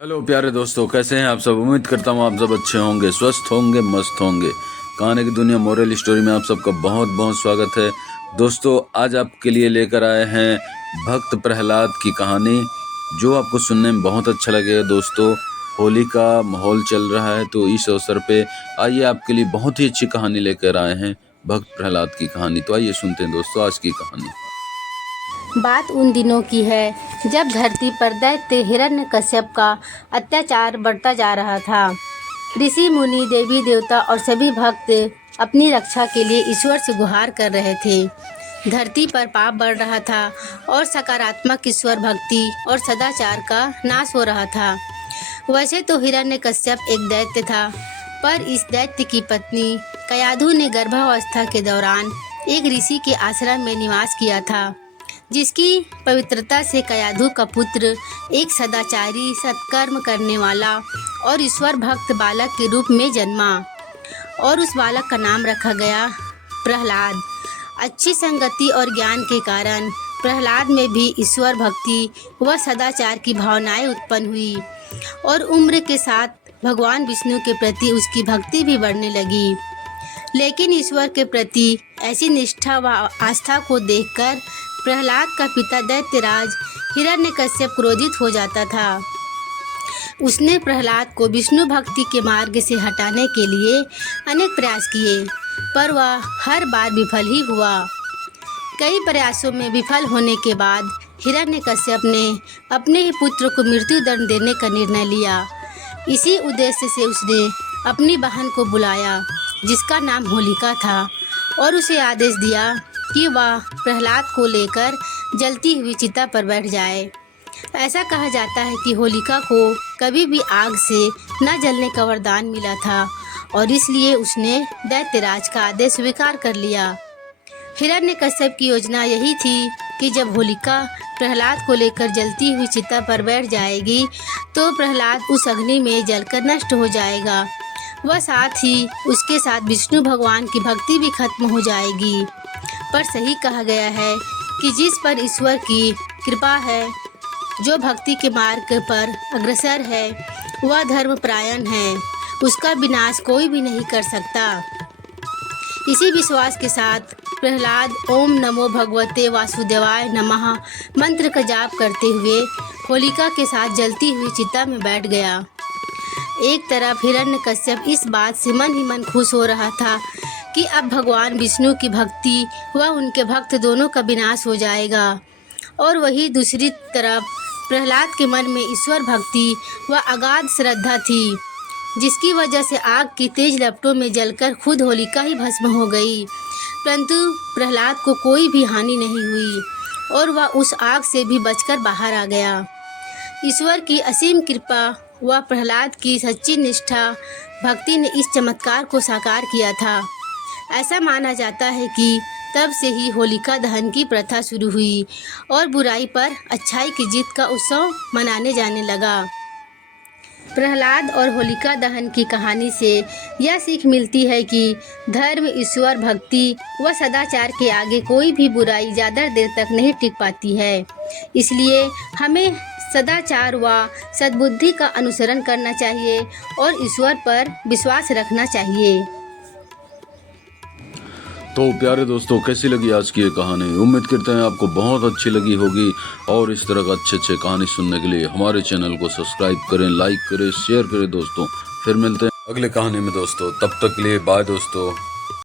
Hello प्यारे दोस्तों, कैसे हैं आप सब। उम्मीद करता हूँ आप सब अच्छे होंगे, स्वस्थ होंगे, मस्त होंगे। कहानी की दुनिया मोरल स्टोरी में आप सबका बहुत बहुत स्वागत है। दोस्तों, आज आपके लिए लेकर आए हैं भक्त प्रहलाद की कहानी, जो आपको सुनने में बहुत अच्छा लगेगा। दोस्तों, होली का माहौल चल रहा है, तो इस अवसर पे आइए आपके लिए बहुत ही अच्छी कहानी लेकर आए हैं, भक्त प्रहलाद की कहानी। तो आइए सुनते हैं दोस्तों आज की कहानी। बात उन दिनों की है जब धरती पर दैत्य हिरण्यकश्यप का अत्याचार बढ़ता जा रहा था। ऋषि मुनि, देवी देवता और सभी भक्त अपनी रक्षा के लिए ईश्वर से गुहार कर रहे थे। धरती पर पाप बढ़ रहा था और सकारात्मक ईश्वर भक्ति और सदाचार का नाश हो रहा था। वैसे तो हिरण्यकश्यप एक दैत्य था, पर इस दैत्य की पत्नी कयाधु ने गर्भावस्था के दौरान एक ऋषि के आश्रम में निवास किया था, जिसकी पवित्रता से कयाधु का पुत्र एक सदाचारी, सत्कर्म करने वाला और ईश्वर भक्त बालक के रूप में जन्मा, और उस बालक का नाम रखा गया प्रहलाद। अच्छी संगति और ज्ञान के कारण प्रहलाद में भी ईश्वर भक्ति व सदाचार की भावनाएं उत्पन्न हुई, और उम्र के साथ भगवान विष्णु के प्रति उसकी भक्ति भी बढ़ने लगी। लेकिन ईश्वर के प्रति ऐसी निष्ठा व आस्था को देखकर प्रहलाद का पिता दैत्यराज हिरण्यकश्यप क्रोधित हो जाता था। उसने प्रहलाद को विष्णु भक्ति के मार्ग से हटाने के लिए अनेक प्रयास किए, पर वह हर बार विफल ही हुआ। कई प्रयासों में विफल होने के बाद हिरण्यकश्यप ने अपने ही पुत्र को मृत्युदंड देने का निर्णय लिया। इसी उद्देश्य से उसने अपनी बहन को बुलाया, जिसका नाम होलिका था, और उसे आदेश दिया कि वह प्रहलाद को लेकर जलती हुई चिता पर बैठ जाए। ऐसा कहा जाता है कि होलिका को कभी भी आग से न जलने का वरदान मिला था, और इसलिए उसने दैत्यराज का आदेश स्वीकार कर लिया। हिरण्यकश्यप की योजना यही थी कि जब होलिका प्रहलाद को लेकर जलती हुई चिता पर बैठ जाएगी, तो प्रहलाद उस अग्नि में जलकर नष्ट हो जाएगा। वह साथ ही उसके साथ विष्णु भगवान की भक्ति भी खत्म हो जाएगी। पर सही कहा गया है कि जिस पर ईश्वर की कृपा है, जो भक्ति के मार्ग पर अग्रसर है, वह धर्मपरायण है, उसका विनाश कोई भी नहीं कर सकता। इसी विश्वास के साथ प्रहलाद ओम नमो भगवते वासुदेवाय नमः मंत्र का जाप करते हुए होलिका के साथ जलती हुई चिता में बैठ गया। एक तरफ हिरण्यकश्यप इस बात से मन ही मन खुश हो रहा था कि अब भगवान विष्णु की भक्ति व उनके भक्त दोनों का विनाश हो जाएगा, और वही दूसरी तरफ प्रहलाद के मन में ईश्वर भक्ति व अगाध श्रद्धा थी, जिसकी वजह से आग की तेज लपटों में जलकर खुद होलिका ही भस्म हो गई। परंतु प्रहलाद को कोई भी हानि नहीं हुई, और वह उस आग से भी बचकर बाहर आ गया। ईश्वर की असीम कृपा व प्रहलाद की सच्ची निष्ठा भक्ति ने इस चमत्कार को साकार किया था। ऐसा माना जाता है कि तब से ही होलिका दहन की प्रथा शुरू हुई, और बुराई पर अच्छाई की जीत का उत्सव मनाने जाने लगा। प्रहलाद और होलिका दहन की कहानी से यह सीख मिलती है कि धर्म, ईश्वर भक्ति व सदाचार के आगे कोई भी बुराई ज़्यादा देर तक नहीं टिक पाती है। इसलिए हमें सदाचार व सद्बुद्धि का अनुसरण करना चाहिए और ईश्वर पर विश्वास रखना चाहिए। तो प्यारे दोस्तों, कैसी लगी आज की ये कहानी। उम्मीद करते हैं आपको बहुत अच्छी लगी होगी, और इस तरह का अच्छे कहानी सुनने के लिए हमारे चैनल को सब्सक्राइब करें, लाइक करें, शेयर करें दोस्तों। फिर मिलते हैं अगले कहानी में दोस्तों। तब तक के लिए बाय दोस्तों।